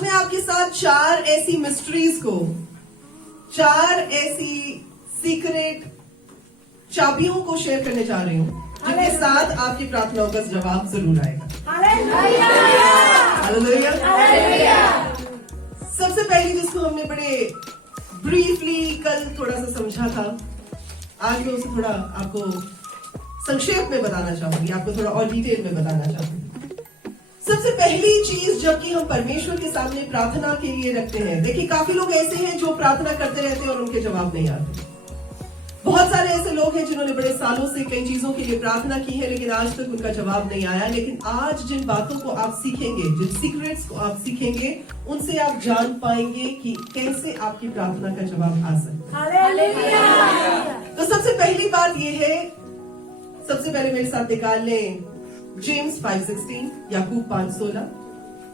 आज मैं आपके साथ 4 ऐसी मिस्ट्रीज को, 4 ऐसी सीक्रेट चाबियों को शेयर करने जा रही हूँ, जिनके साथ आपकी प्रार्थनाओं का जवाब जरूर आएगा। हालेलुया। सबसे पहली जिसको हमने बड़े ब्रीफली कल थोड़ा सा समझा था, आज मैं उसे थोड़ा आपको संक्षेप में बताना चाहूंगी, आपको थोड़ा और डिटेल में बताना चाहूंगी। सबसे पहली चीज जबकि हम परमेश्वर के सामने प्रार्थना के लिए रखते हैं, देखिए काफी लोग ऐसे हैं जो प्रार्थना करते रहते हैं और उनके जवाब नहीं आते। बहुत सारे ऐसे लोग हैं जिन्होंने बड़े सालों से कई चीजों के लिए प्रार्थना की है, लेकिन आज तक उनका जवाब नहीं आया। लेकिन आज जिन बातों को आप सीखेंगे, जिन सीक्रेट्स को आप सीखेंगे, उनसे आप जान पाएंगे कि कैसे आपकी प्रार्थना का जवाब आ सकता है। तो सबसे पहली बात यह है, सबसे पहले मेरे साथ निकाल लें जेम्स 5:16, याकूब 5:16,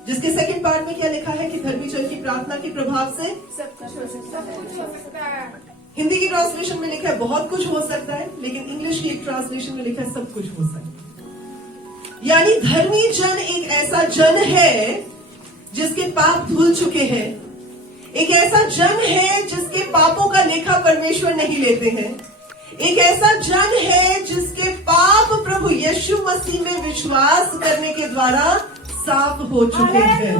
जिसके सेकंड पार्ट में क्या लिखा है कि धर्मी जन की प्रार्थना के प्रभाव से सब कुछ हो सकता है। हिंदी की ट्रांसलेशन में लिखा है बहुत कुछ हो सकता है, लेकिन इंग्लिश की एक ट्रांसलेशन में लिखा है सब कुछ हो सकता है। यानी धर्मी जन एक ऐसा जन है जिसके पाप धुल चुके हैं, एक ऐसा जन है जिसके पापों का लेखा परमेश्वर नहीं लेते हैं, एक ऐसा जन है जिसके पाप प्रभु यीशु मसीह में विश्वास करने के द्वारा साफ हो चुके हैं।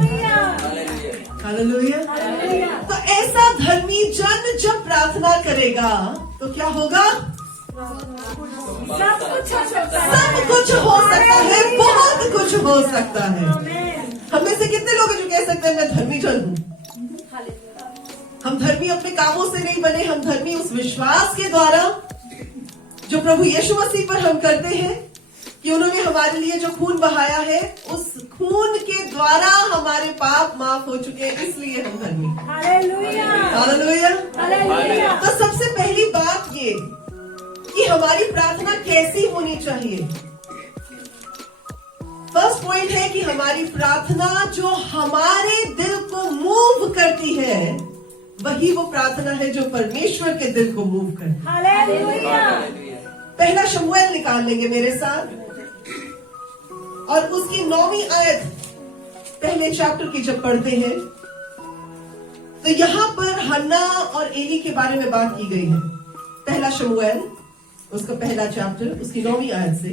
हालेलुया। तो ऐसा धर्मी जन जब प्रार्थना करेगा तो क्या होगा? सब कुछ हो सकता है। सब कुछ हो सकता है, बहुत कुछ हो सकता है। हम में से कितने लोग हैं जो कह सकते हैं मैं धर्मी जन हूं? हम धर्मी अपने कामों से नहीं बने, हम धर्मी उस विश्वास के द्वारा जो प्रभु यीशु मसीह पर हम करते हैं कि उन्होंने हमारे लिए जो खून बहाया है, उस खून के द्वारा हमारे पाप माफ हो चुके हैं, इसलिए हम धर्मी। हालेलुया। तो सबसे पहली बात ये कि हमारी प्रार्थना कैसी होनी चाहिए। फर्स्ट पॉइंट है कि हमारी प्रार्थना जो हमारे दिल को मूव करती है, वही वो प्रार्थना है जो परमेश्वर के दिल को मूव करती है। पहला शमूएल निकाल लेंगे मेरे साथ, और उसकी 9वीं आयत पहले चैप्टर की जब पढ़ते हैं तो यहां पर हन्ना और एली के बारे में बात की गई है। पहला शमूएल उसका पहला चैप्टर उसकी 9वीं आयत से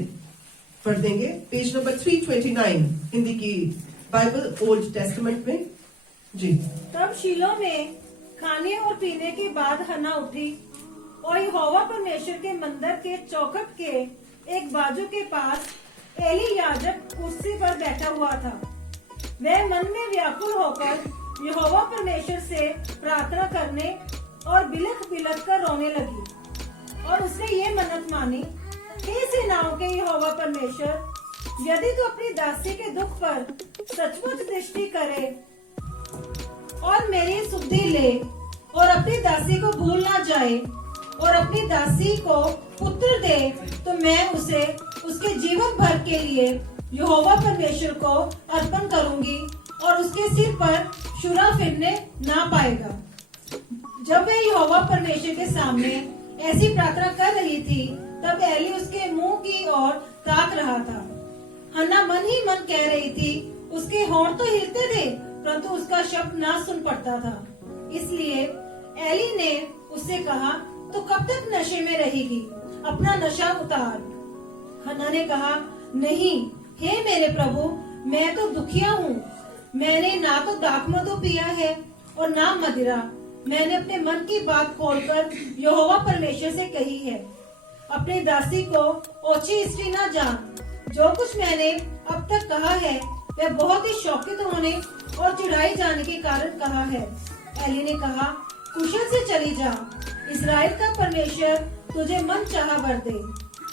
पढ़ देंगे, पेज नंबर 329 हिंदी की बाइबल ओल्ड टेस्टामेंट में जी। तब शीलो में खाने और पीने के बाद हन्ना उठी और यहोवा परमेश्वर के मंदिर के चौखट के एक बाजू के पास एली याजक कुर्सी पर बैठा हुआ था। वह मन में व्याकुल होकर यहोवा परमेश्वर से प्रार्थना करने और बिलख बिलख कर रोने लगी, और उसने ये मन्नत मानी, हे सेनाओं के यहोवा परमेश्वर, यदि तू अपनी दासी के दुख पर सचमुच दृष्टि करे और मेरी सुधि ले और अपनी दासी को भूल ना जाए और अपनी दासी को पुत्र दे, तो मैं उसे उसके जीवन भर के लिए यहोवा परमेश्वर को अर्पण करूंगी और उसके सिर पर शुरा फिरने ना पाएगा। जब वह यहोवा परमेश्वर के सामने ऐसी प्रार्थना कर रही थी, तब एली उसके मुंह की ओर ताक रहा था। हन्ना मन ही मन कह रही थी, उसके होंठ तो हिलते थे परंतु उसका शब्द ना सुन पड़ता था। इसलिए एली ने उससे कहा, तो कब तक नशे में रहेगी? अपना नशा उतार। हन्ना ने कहा, नहीं हे मेरे प्रभु, मैं तो दुखिया हूँ। मैंने ना तो दाखमधु पिया है और ना मदिरा। मैंने अपने मन की बात खोलकर यहोवा परमेश्वर से कही है। अपनी दासी को ओछी स्त्री न जान। जो कुछ मैंने अब तक कहा है वह बहुत ही शौकित होने और चिढ़ाई जाने के कारण कहा है। एली ने कहा, कुशल से चली जा, इस्राएल का परमेश्वर तुझे मन चाहा वर दे।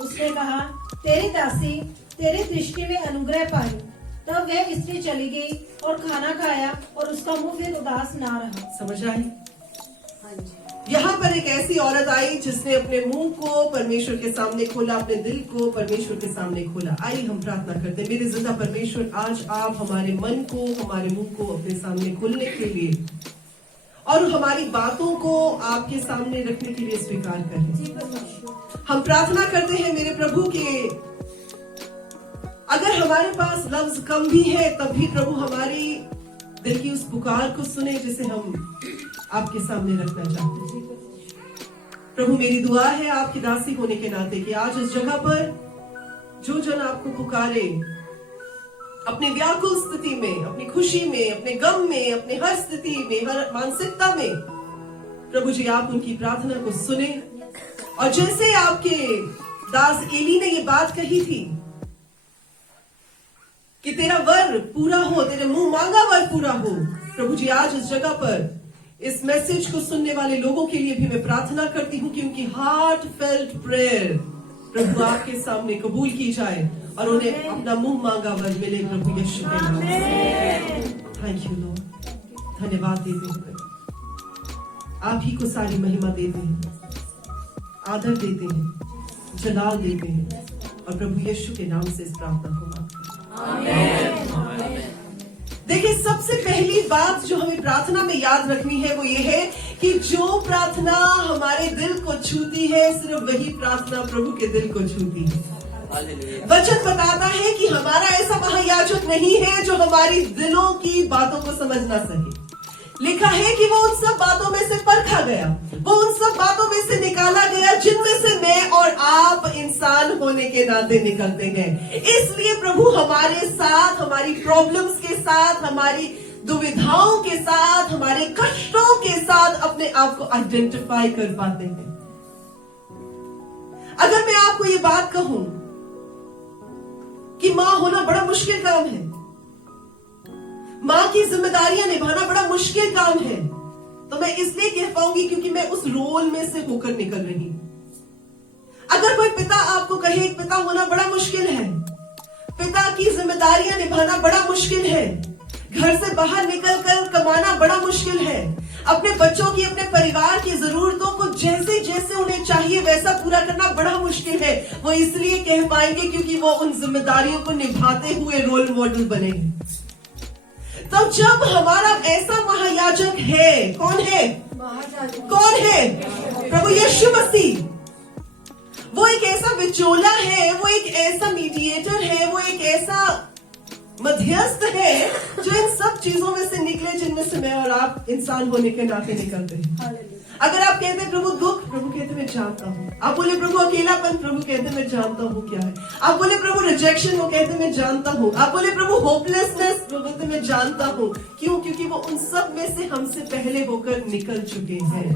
उसने कहा, तेरी दासी तेरी दृष्टि में अनुग्रह पाई। तब वह स्त्री चली गई और खाना खाया और उसका मुंह फिर उदास ना रहा। समझ आई? यहाँ पर एक ऐसी औरत आई जिसने अपने मुंह को परमेश्वर के सामने खोला, अपने दिल को परमेश्वर के सामने खोला। आइए हम प्रार्थना करते हैं। मेरे जिंदा परमेश्वर, आज आप हमारे मन को, हमारे मुंह को अपने सामने खोलने के लिए और हमारी बातों को आपके सामने रखने के लिए स्वीकार करें। हम प्रार्थना करते हैं मेरे प्रभु के, अगर हमारे पास लफ्ज कम भी है तब भी प्रभु हमारी दिल की उस पुकार को सुने जिसे हम आपके सामने रखना चाहते हैं। प्रभु, मेरी दुआ है आपकी दासी होने के नाते कि आज इस जगह पर जो जन आपको पुकारे, अपने व्याकुल स्थिति में, अपनी खुशी में, अपने गम में, अपने हर स्थिति में, हर मानसिकता में, प्रभु जी आप उनकी प्रार्थना को सुने। और जैसे आपके दास एली ने ये बात कही थी कि तेरा वर पूरा हो, तेरे मुंह मांगा वर पूरा हो, प्रभु जी आज इस जगह पर इस मैसेज को सुनने वाले लोगों के लिए भी मैं प्रार्थना करती हूँ कि उनकी हार्ट फेल्ट प्रेयर प्रभु आपके सामने कबूल की जाए और उन्हें अपना मुंह मांगा वर मिले प्रभु यीशु के नाम से। थैंक यू लॉर्ड, धन्यवाद देते हैं, आप ही को सारी महिमा देते हैं, आदर देते हैं, जलाल देते हैं और प्रभु यीशु के नाम से इस प्रार्थना को मांगते हैं। देखिए, सबसे पहली बात जो हमें प्रार्थना में याद रखनी है वो ये है कि जो प्रार्थना हमारे दिल को छूती है, सिर्फ वही प्रार्थना प्रभु के दिल को छूती है। वचन बताता है कि हमारा ऐसा महायाजक नहीं है जो हमारी दिलों की बातों को समझ ना सके। लिखा है कि वो उन सब बातों में से परखा गया, वो उन सब बातों में से निकाला गया जिनमें से मैं और आप इंसान होने के नाते निकलते हैं। इसलिए प्रभु हमारे साथ, हमारी प्रॉब्लम्स के साथ, हमारी दुविधाओं के साथ, हमारे कष्टों के साथ अपने आप को आइडेंटिफाई कर पाते हैं। अगर मैं आपको ये बात कहूं कि मां होना बड़ा मुश्किल काम है, मां की जिम्मेदारियां निभाना बड़ा मुश्किल काम है, तो मैं इसलिए कह पाऊंगी क्योंकि मैं उस रोल में से होकर निकल रही। अगर कोई पिता आपको कहे पिता होना बड़ा मुश्किल है, पिता की जिम्मेदारियां निभाना बड़ा मुश्किल है, घर से बाहर निकलकर कमाना बड़ा मुश्किल है, अपने बच्चों की, अपने परिवार की जरूरतों को जैसे जैसे उन्हें चाहिए वैसा पूरा करना बड़ा मुश्किल है, वो इसलिए कह पाएंगे क्योंकि वो उन जिम्मेदारियों को निभाते हुए रोल मॉडल बने। तो जब हमारा ऐसा महायाजक है, कौन है? कौन है? प्रभु यीशु मसीह। वो एक ऐसा विचोला है, वो एक ऐसा मीडिएटर है, वो एक ऐसा मध्यस्थ है जो इन सब चीजों में से निकले जिनमें से मैं और आप इंसान होने के नाते निकलते हैं। अगर आप कहते हैं प्रभु दुख, प्रभु कहते मैं जानता हूं। आप बोले प्रभु अकेलापन, प्रभु कहते मैं जानता हूं क्या है। आप बोले प्रभु रिजेक्शन, वो कहते मैं जानता हूं। आप बोले प्रभु होपलेसनेस, प्रभु कहते मैं जानता हूं। क्यों? क्योंकि वो उन सब में से हमसे पहले होकर निकल चुके हैं।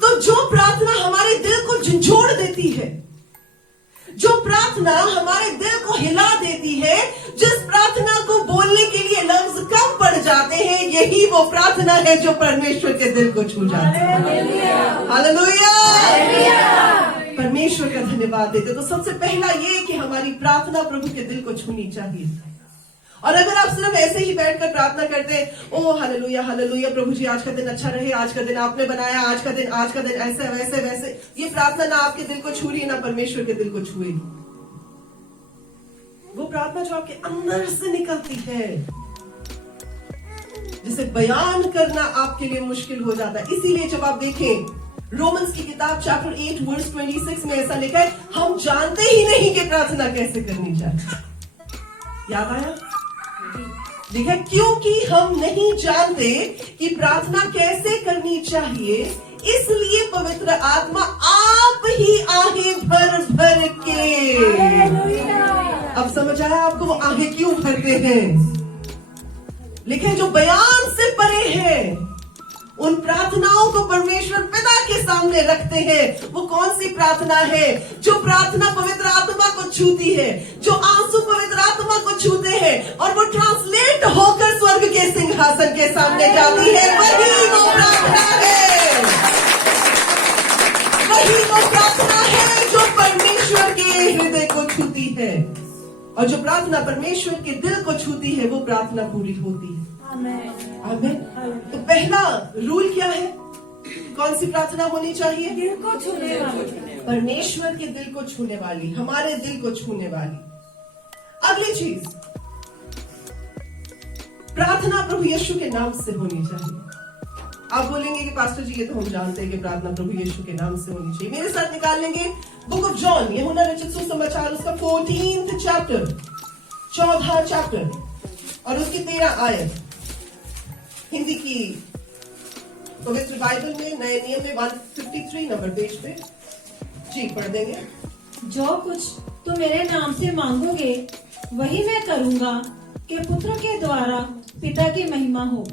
तो जो प्रार्थना हमारे दिल को झंझोड़ देती है, जो प्रार्थना हमारे दिल को हिला देती है, जिस प्रार्थना को बोलने के लिए लफ्ज कम पड़ जाते हैं, यही वो प्रार्थना है जो परमेश्वर के दिल को छू जाती है। हालेलुया! परमेश्वर का धन्यवाद देते। तो सबसे पहला ये कि हमारी प्रार्थना प्रभु के दिल को छूनी चाहिए। और अगर आप सिर्फ ऐसे ही बैठकर प्रार्थना करते हैं, ओ हालेलुया हालेलुया, प्रभु जी आज का दिन अच्छा रहे, आज का दिन आपने बनाया, आज का दिन ऐसे वैसे वैसे, ये प्रार्थना ना आपके दिल को छू रही है ना परमेश्वर के दिल को छुएगी। वो प्रार्थना जो आपके अंदर से निकलती है, जिसे बयान करना आपके लिए मुश्किल हो जाता है। इसीलिए जब आप देखें रोमन्स की किताब चैप्टर 8 वर्स 26 में ऐसा लिखा है, हम जानते ही नहीं कि प्रार्थना कैसे करनी चाहिए। याद आया? देखिए, क्योंकि हम नहीं जानते कि प्रार्थना कैसे करनी चाहिए, इसलिए पवित्र आत्मा आप ही आहें भर भर के, अब समझ आया आपको वो आहें क्यों भरते हैं? लेकिन जो बयान से परे हैं, उन प्रार्थनाओं को परमेश्वर पिता के सामने रखते हैं। वो कौन सी प्रार्थना है? जो प्रार्थना पवित्र आत्मा को छूती है, जो आंसू पवित्र आत्मा को छूते हैं और वो ट्रांसलेट होकर स्वर्ग के सिंहासन के सामने जाती है, वही वो प्रार्थना है। वही वो प्रार्थना है जो परमेश्वर के हृदय को छूती है। और जो प्रार्थना परमेश्वर के दिल को छूती है, वो प्रार्थना पूरी होती है। आमीन। तो पहला रूल क्या है? कौन सी प्रार्थना होनी चाहिए? दिल को छूने वाली, परमेश्वर के दिल को छूने वाली, हमारे दिल को छूने वाली। अगली चीज, प्रार्थना प्रभु यीशु के नाम से होनी चाहिए। आप बोलेंगे कि पास्टर जी ये तो हम जानते हैं कि प्रार्थना प्रभु यीशु के नाम से होनी चाहिए। मेरे साथ निकाल लेंगे बुक ऑफ जॉन, यूहन्ना रचित सुसमाचार, उसका 14th चैप्टर, 14वां चैप्टर। और उसकी 13 आयत हिंदी की पवित्र बाइबल में नए नियम में 153 नंबर पेज पे जी पढ़ देंगे। जो कुछ तुम मेरे नाम से मांगोगे वही मैं करूंगा कि पुत्र के द्वारा पिता की महिमा हो।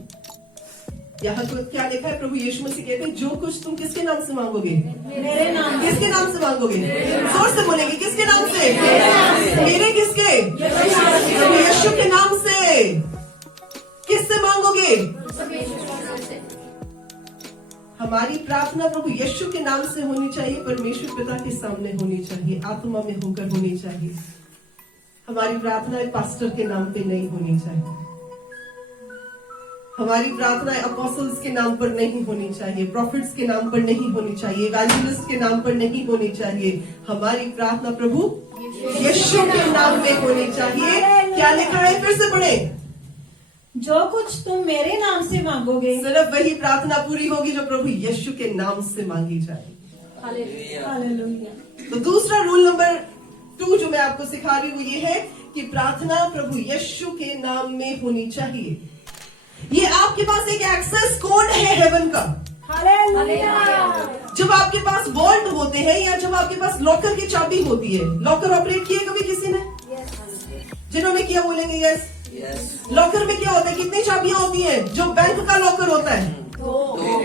यहाँ तो क्या लिखा है? प्रभु यीशु मसीह कहते हैं जो कुछ तुम किसके नाम से मांगोगे? मेरे नाम किसके नाम से मांगोगे? जोर से बोलेंगे, किसके नाम से? मेरे किसके? प्रभु यीशु के नाम से। किससे मांगोगे? हमारी प्रार्थना प्रभु यीशु के नाम से होनी चाहिए, परमेश्वर पिता के सामने होनी चाहिए, आत्मा में होकर होनी चाहिए। हमारी प्रार्थना पास्टर के नाम पे नहीं होनी चाहिए, हमारी प्रार्थना अपोस्टल्स के नाम पर नहीं होनी चाहिए, प्रॉफिट्स के नाम पर नहीं होनी चाहिए, इवेंजलिस्ट के नाम पर नहीं होनी चाहिए। हमारी प्रार्थना प्रभु यीशु के नाम में होनी चाहिए। क्या लिखा है? फिर से पढ़े। जो कुछ तुम मेरे नाम से मांगोगे, सिर्फ वही प्रार्थना पूरी होगी जो प्रभु यीशु के नाम से मांगी जाएगी। हालेलुया। तो दूसरा रूल नंबर 2 जो मैं आपको सिखा रही हूँ ये है कि प्रार्थना प्रभु यीशु के नाम में होनी चाहिए। ये आपके पास एक एक्सेस कोड है हेवन का। हालेलुया। जब आपके पास वॉल्ट होते हैं या जब आपके पास लॉकर की चाबी होती है, लॉकर ऑपरेट किए कभी किसी ने? जिन्होंने किया बोलेंगे यस। लॉकर में क्या होता है? कितनी चाबियां होती हैं? जो बैंक का लॉकर होता है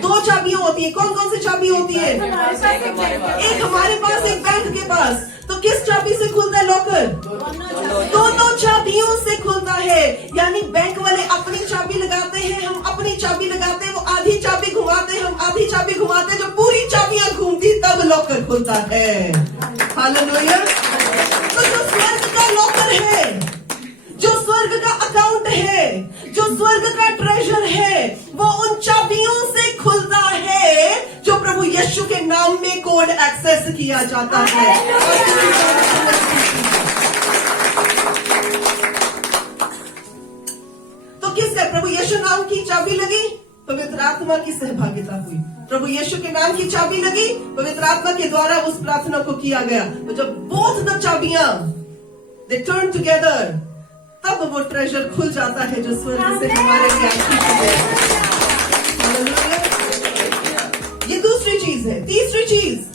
2 चाबियां होती है। कौन कौन सी चाबी होती है? एक हमारे पास, एक बैंक के पास। तो किस चाबी से खुलता है लॉकर? दोनों चाबियों से खुलता है। यानी बैंक वाले अपनी चाबी लगाते हैं, हम अपनी चाबी लगाते हैं, वो आधी चाबी घुमाते, हम आधी चाबी घुमाते, जब पूरी चाबियां घूमती तब लॉकर खुलता है। हालेलुया। तो जो स्वर्ग का लॉकर है, जो स्वर्ग का अकाउंट है, जो स्वर्ग का ट्रेजर है, वो उन चाबियों से खुलता है जो प्रभु यीशु के नाम में कोड एक्सेस किया जाता है। तो किसका? प्रभु यीशु नाम की चाबी लगी, पवित्र आत्मा की सहभागिता हुई। प्रभु यीशु के नाम की चाबी लगी, पवित्र आत्मा के द्वारा उस प्रार्थना को किया गया। तो जब बोथ द चाबियां दे टर्न टुगेदर, तब वो ट्रेजर खुल जाता है जो स्वर्ग से हमारे लिए। ये दूसरी चीज है। तीसरी चीज,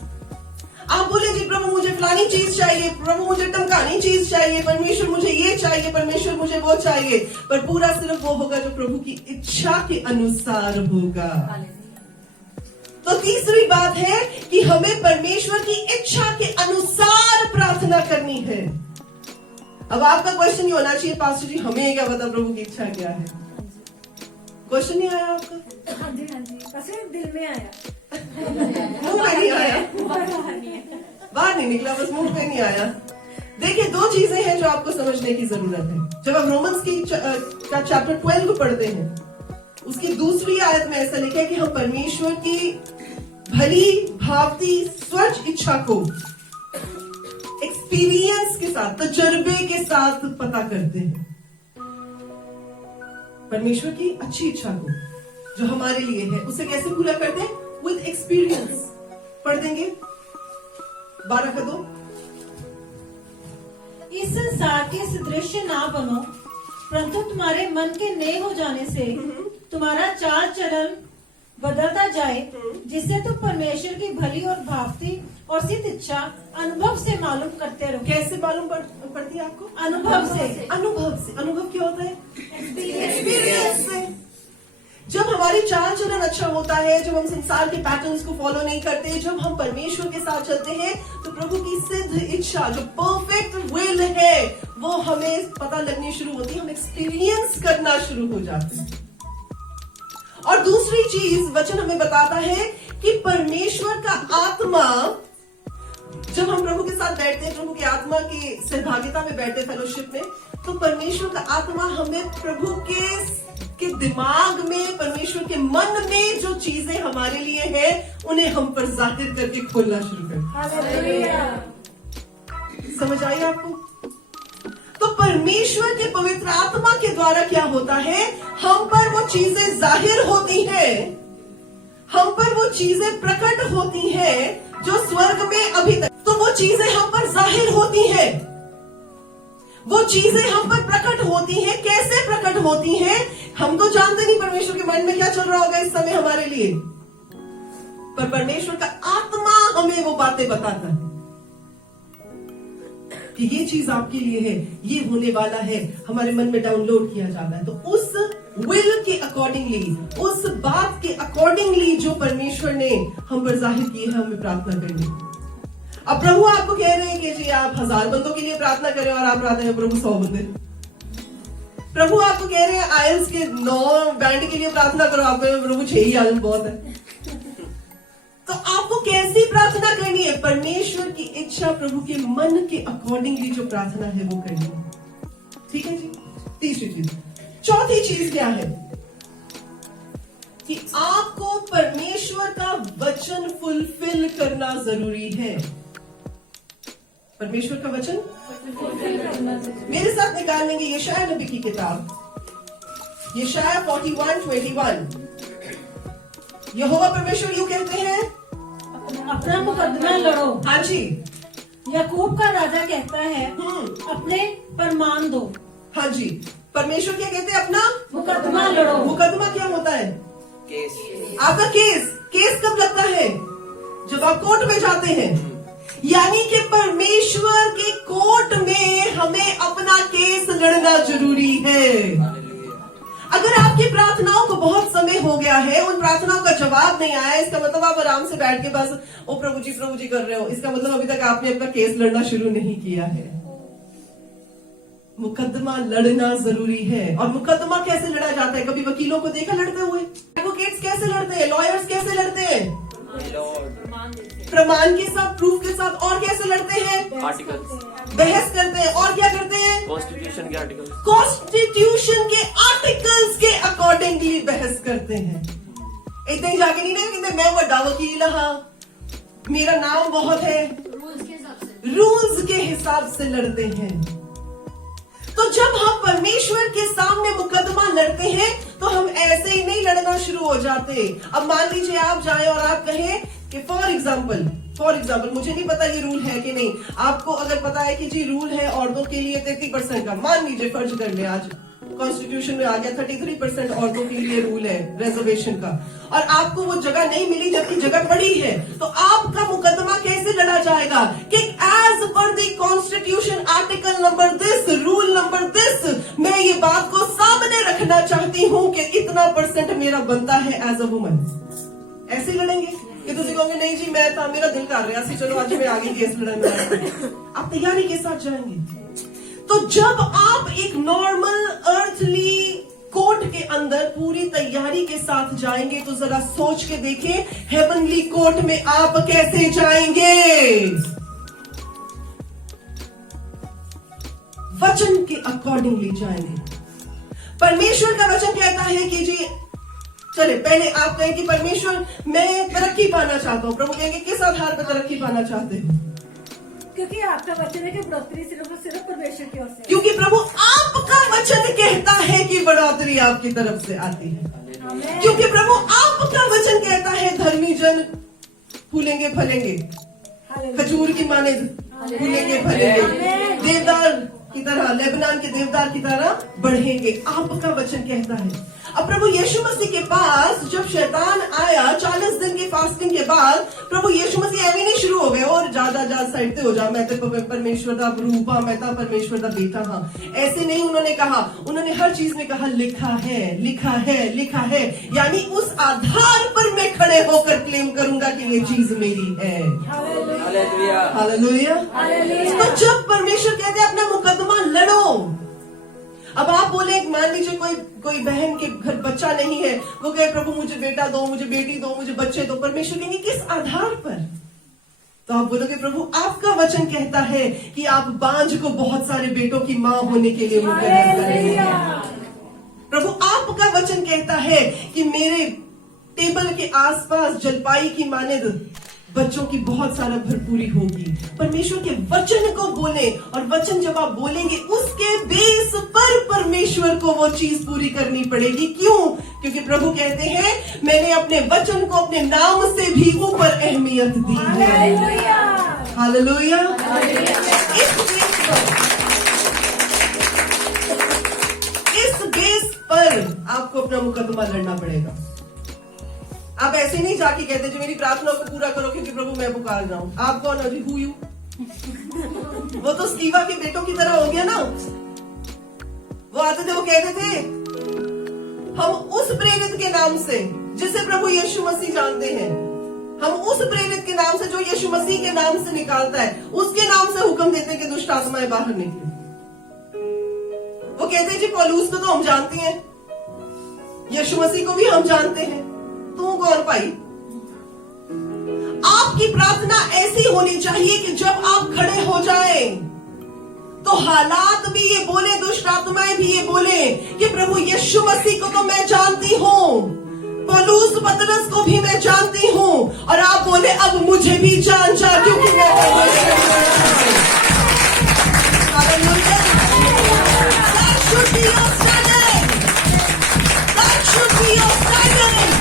आप बोले जी प्रभु मुझे फलानी चीज चाहिए, प्रभु मुझे टमकानी चीज चाहिए, परमेश्वर मुझे ये चाहिए, परमेश्वर मुझे वो चाहिए, पर पूरा सिर्फ वो होगा जो प्रभु की इच्छा के अनुसार होगा। तो तीसरी बात है कि हमें परमेश्वर की इच्छा के अनुसार प्रार्थना करनी है। अब आपका क्वेश्चन ये होना चाहिए, पास्टर जी हमें क्या पता प्रभु की इच्छा क्या है? क्वेश्चन नहीं आया आपका? हाँ जी, बस दिल में आया, मुंह पे नहीं आया, बाहर नहीं निकला, बस मुंह पे नहीं आया। देखिए 2 चीजें हैं जो आपको समझने की जरूरत है। जब आप रोमन्स की चैप्टर 12 पढ़ते हैं, उसकी दूसरी आयत में ऐसा लिखा है कि हम परमेश्वर की भली भावती स्वच्छ इच्छा को एक्सपीरियंस के साथ, तजर्बे के साथ पता करते हैं। परमेश्वर की अच्छी इच्छा को जो हमारे लिए है, उसे कैसे पूरा करते हैं? With experience. पढ़ देंगे 12 का 2। इस संसार के सदृश ना बनो, परंतु तुम्हारे मन के नए हो जाने से तुम्हारा चाल चलन बदलता जाए, जिससे तुम परमेश्वर की भली और भावती और सिद्ध इच्छा अनुभव से मालूम करते रहो। कैसे मालूम पड़ती है आपको? अनुभव से। अनुभव से। अनुभव क्या होता है? एक्सपीरियंस से। जब हमारी चाल चलन अच्छा होता है, जब हम संसार के पैटर्न्स को फॉलो नहीं करते, जब हम परमेश्वर के साथ चलते हैं, तो प्रभु की सिद्ध इच्छा जो परफेक्ट विल है वो हमें पता लगनी शुरू होती है, हम एक्सपीरियंस करना शुरू हो जाते हैं। और दूसरी चीज वचन हमें बताता है कि परमेश्वर का आत्मा, जब हम प्रभु के साथ बैठते हैं, प्रभु की आत्मा की सहभागिता में बैठते, फेलोशिप में, तो परमेश्वर का आत्मा हमें प्रभु के दिमाग में, परमेश्वर के मन में जो चीजें हमारे लिए है, उन्हें हम पर जाहिर करके खोलना शुरू करते। समझ आई आपको? तो परमेश्वर के पवित्र आत्मा के द्वारा क्या होता है, हम पर वो चीजें जाहिर होती हैं, हम पर वो चीजें प्रकट होती हैं जो स्वर्ग में अभी तक, तो वो चीजें हम पर जाहिर होती हैं, वो चीजें हम पर प्रकट होती हैं। कैसे प्रकट होती हैं हम तो जानते नहीं परमेश्वर के मन में क्या चल रहा होगा इस समय हमारे लिए, पर परमेश्वर का आत्मा हमें वो बातें बताता है कि ये चीज आपके लिए है, ये होने वाला है, हमारे मन में डाउनलोड किया जाता है। तो उस विल के अकॉर्डिंगली, उस बात के अकॉर्डिंगली जो परमेश्वर ने हम पर जाहिर की है, हमें प्रार्थना करनी। अब प्रभु आपको कह रहे हैं कि जी आप 1000 बंदों के लिए प्रार्थना करें और आप प्रार्थना करें प्रभु 100 बंदे। प्रभु आपको कह रहे हैं आयल्स के 9 बैंड के लिए प्रार्थना करो, आप प्रभु 6 ही आयल्स बहुत है। तो आपको कैसी प्रार्थना करनी है? परमेश्वर की इच्छा, प्रभु के मन के अकॉर्डिंगली जो प्रार्थना है वो करनी है। ठीक है जी। तीसरी चीज। चौथी चीज क्या है कि आपको परमेश्वर का वचन फुलफिल करना जरूरी है। परमेश्वर का वचन मेरे साथ निकाल लेंगे यशाया नबी की किताब, यशाया 41:21। यहोवा परमेश्वर यूं कहते हैं, अपना मुकदमा लड़ो। हाँ जी। याकूब का राजा कहता है, अपने फरमान दो। हाँ जी। परमेश्वर क्या कहते हैं? अपना मुकदमा लड़ो। मुकदमा क्या होता है? केस। आपका केस। केस कब लगता है? जब आप कोर्ट में जाते हैं। यानी कि परमेश्वर के कोर्ट में हमें अपना केस लड़ना जरूरी है। अगर आपकी प्रार्थनाओं को बहुत समय हो गया है, उन प्रार्थनाओं का जवाब नहीं आया, इसका मतलब आप आराम से बैठ के बस ओ प्रभु जी कर रहे हो, इसका मतलब अभी तक आपने अपना केस लड़ना शुरू नहीं किया है। मुकदमा लड़ना जरूरी है। और मुकदमा कैसे लड़ा जाता है? कभी वकीलों को देखा लड़ते हुए? एडवोकेट्स कैसे लड़ते हैं? लॉयर्स कैसे लड़ते हैं? प्रमाण के साथ, प्रूफ के साथ। और कैसे लड़ते हैं? आर्टिकल्स, बहस करते हैं। और क्या करते हैं? कॉन्स्टिट्यूशन के आर्टिकल्स, कॉन्स्टिट्यूशन के आर्टिकल्स के अकॉर्डिंगली बहस करते हैं। इतने ही जाके नहीं कहते मैं बड़ा वकील हाँ, मेरा नाम बहुत है। रूल्स के हिसाब से लड़ते हैं। तो जब हम परमेश्वर के सामने मुकदमा लड़ते हैं तो हम ऐसे ही नहीं लड़ना शुरू हो जाते। अब मान लीजिए आप जाएं और आप कहें कि फॉर एग्जाम्पल मुझे नहीं पता ये रूल है कि नहीं, आपको अगर पता है कि जी रूल है औरतों के लिए 33% का, मान लीजिए फर्ज कर ले आज कॉन्स्टिट्यूशन में आ गया 33% औरतों के लिए रूल है रिजर्वेशन का, और आपको वो जगह नहीं मिली जबकि जगह पड़ी है, तो आपका मुकदमा कैसे लड़ा जाएगा कि as per the constitution article number this, rule number this, मैं ये बात को सामने रखना चाहती हूँ कि इतना % मेरा बनता है एज अ वुमन। ऐसे लड़ेंगे कि तुम कहोगे नहीं जी मैं था, मेरा दिल कर रहा है, चलो आज मैं आगे केस लड़ना। आप तैयारी के साथ जाएंगे। तो जब आप एक नॉर्मल अर्थली कोर्ट के अंदर पूरी तैयारी के साथ जाएंगे तो जरा सोच के देखें हेवनली कोर्ट में आप कैसे जाएंगे। वचन के अकॉर्डिंगली जाएंगे। परमेश्वर का वचन कहता है कि जी चले पहले आप कहें कि परमेश्वर मैं तरक्की पाना चाहता हूं। प्रभु कहेंगे किस आधार पर तरक्की पाना चाहते हो? क्योंकि आपका वचन है कि बढ़ोतरी सिर्फ और सिर्फ परमेश्वर की ओर से। क्योंकि प्रभु आपका वचन कहता है कि बढ़ोतरी आपकी तरफ से आती है। क्योंकि प्रभु आपका वचन कहता है धर्मी जन फूलेंगे फलेंगे, खजूर की माने फूलेंगे फलेंगे, देवदार की तरह, लेबनान के देवदार की तरह बढ़ेंगे। आपका वचन कहता है। अब प्रभु यीशु मसीह के पास जब शैतान आया 40 दिन की फास्टिंग के बाद, प्रभु यीशु मसीह एवं नहीं शुरू हो गए और ज्यादा साइड पे हो जा, मैं तो परमेश्वर का रूप हाँ, मैं तो परमेश्वर का बेटा हाँ, ऐसे नहीं उन्होंने कहा। उन्होंने हर चीज में कहा लिखा है, लिखा है, लिखा है। यानी उस आधार पर मैं खड़े होकर क्लेम करूंगा कि ये चीज मेरी है। हालेलुया। तो जब परमेश्वर कहते हैं अपना मुकदमा लड़ो। अब आप बोले मान लीजिए कोई बहन के घर बच्चा नहीं है, वो कहे प्रभु मुझे बेटा दो, मुझे बेटी दो, मुझे बच्चे दो। परमेश्वर कहेंगे किस आधार पर? तो आप बोलोगे प्रभु आपका वचन कहता है कि आप बांझ को बहुत सारे बेटों की मां होने के लिए मुकर्रर करेंगे। प्रभु आपका वचन कहता है कि मेरे टेबल के आसपास जलपाई की मानिद बच्चों की बहुत सारा भरपूरी होगी। परमेश्वर के वचन को बोले, और वचन जब आप बोलेंगे उसके बेस पर परमेश्वर को वो चीज पूरी करनी पड़ेगी। क्यों? क्योंकि प्रभु कहते हैं मैंने अपने वचन को अपने नाम से भी ऊपर अहमियत दी है। हालेलुया। इस बेस पर आपको अपना मुकदमा लड़ना पड़ेगा। आप ऐसे नहीं जाके कहते जो मेरी प्रार्थना को पूरा करो क्योंकि प्रभु मैं पुकार रहा हूं। आप कौन हो जी? Who you? वो तो स्कीवा के बेटों की तरह हो गया ना। वो आते थे, वो कहते थे हम उस प्रेरित के नाम से जिसे प्रभु यीशु मसीह जानते हैं, हम उस प्रेरित के नाम से जो यीशु मसीह के नाम से निकालता है, उसके नाम से हुक्म देते हैं कि दुष्ट आत्माएं बाहर निकले। वो कहते हैं जी पौलुस को तो हम जानते हैं, यीशु मसीह को भी हम जानते हैं, तू कौन भाई? आपकी प्रार्थना ऐसी होनी चाहिए कि जब आप खड़े हो जाएं तो हालात भी ये बोले, दुष्ट आत्माएं भी ये बोले कि प्रभु यीशु मसीह को तो मैं जानती हूं, पौलुस पतरस को भी मैं जानती हूं, और आप बोले अब मुझे भी जान जा क्योंकि मैं That should be your standing. That should be your standing.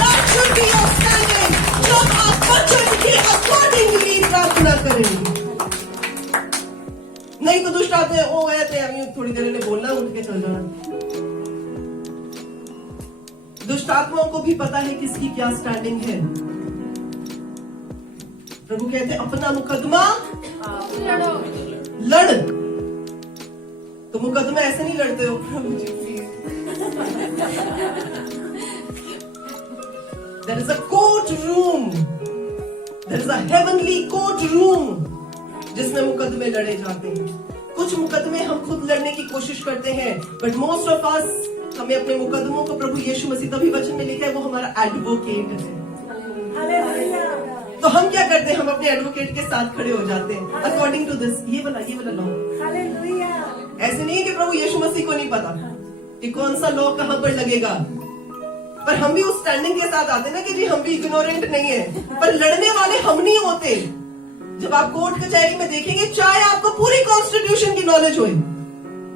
That should be your standing. जब आप वचन के अकॉर्डिंगली प्रार्थना करेंगे। नहीं तो दुष्ट आते हैं, ओ ऐसे अभी थोड़ी देर में बोलना, उठ के चल जाना। दुष्ट आत्माओं को भी पता है किसकी क्या स्टैंडिंग है। प्रभु कहते हैं अपना मुकदमा लड़। तो मुकदमा ऐसे नहीं लड़ते हो, प्रभु जी please. There is a court room. There is a heavenly court room जिसमें मुकदमे लड़े जाते हैं। कुछ मुकदमे हम खुद लड़ने की कोशिश करते हैं, बट मोस्ट ऑफ अस हमें अपने मुकदमों को प्रभु यीशु मसीह, तभी वचन में लिखा है वो हमारा एडवोकेट है। तो हम क्या करते हैं? हम अपने एडवोकेट के साथ खड़े हो जाते हैं अकॉर्डिंग टू दिस, ये वाला लॉ। ऐसे नहीं कि प्रभु यीशु मसीह को नहीं पता कि कौन सा लॉ कहां पर लगेगा, पर हम भी उस स्टैंडिंग के साथ आते ना कि जी हम भी इग्नोरेंट नहीं है, पर लड़ने वाले हम नहीं होते। जब आप कोर्ट कचहरी में देखेंगे, चाहे आपको पूरी कॉन्स्टिट्यूशन की नॉलेज हो,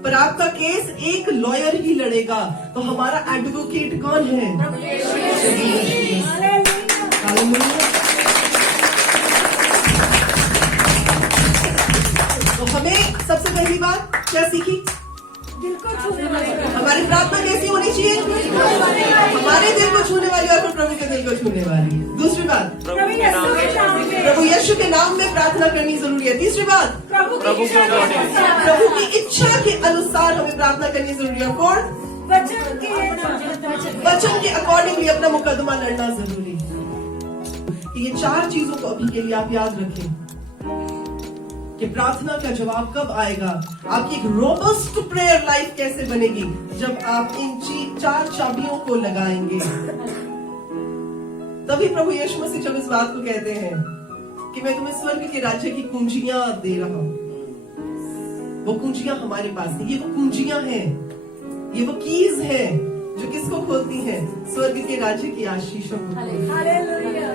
पर आपका केस एक लॉयर ही लड़ेगा। तो हमारा एडवोकेट कौन है? तो हमें सबसे पहली बात क्या सीखी? हमारी प्रार्थना कैसी होनी चाहिए? हमारे दिल को छूने वाली और फिर प्रभु के दिल को छूने वाली। दूसरी बात, प्रभु यीशु के नाम में प्रार्थना करनी जरूरी है। तीसरी बात, प्रभु की इच्छा के अनुसार हमें प्रार्थना करनी जरूरी है। फोर्थ, वचन के अकॉर्डिंगली अपना मुकदमा लड़ना जरूरी है। ये 4 चीजों को अभी के लिए आप याद रखें कि प्रार्थना का जवाब कब आएगा, आपकी एक रोबस्ट प्रेयर लाइफ कैसे बनेगी, जब आप इन 4 चाबियों को लगाएंगे। तभी प्रभु यीशु मसीह जब इस बात को कहते हैं कि मैं तुम्हें स्वर्ग के राज्य की कुंजियां दे रहा हूं, वो कुंजियां हमारे पास हैं। ये वो कुंजियां हैं, ये वो कीज हैं जो किसको खोलती हैं? स्वर्ग के राज्य की आशीषों को। हालेलुया।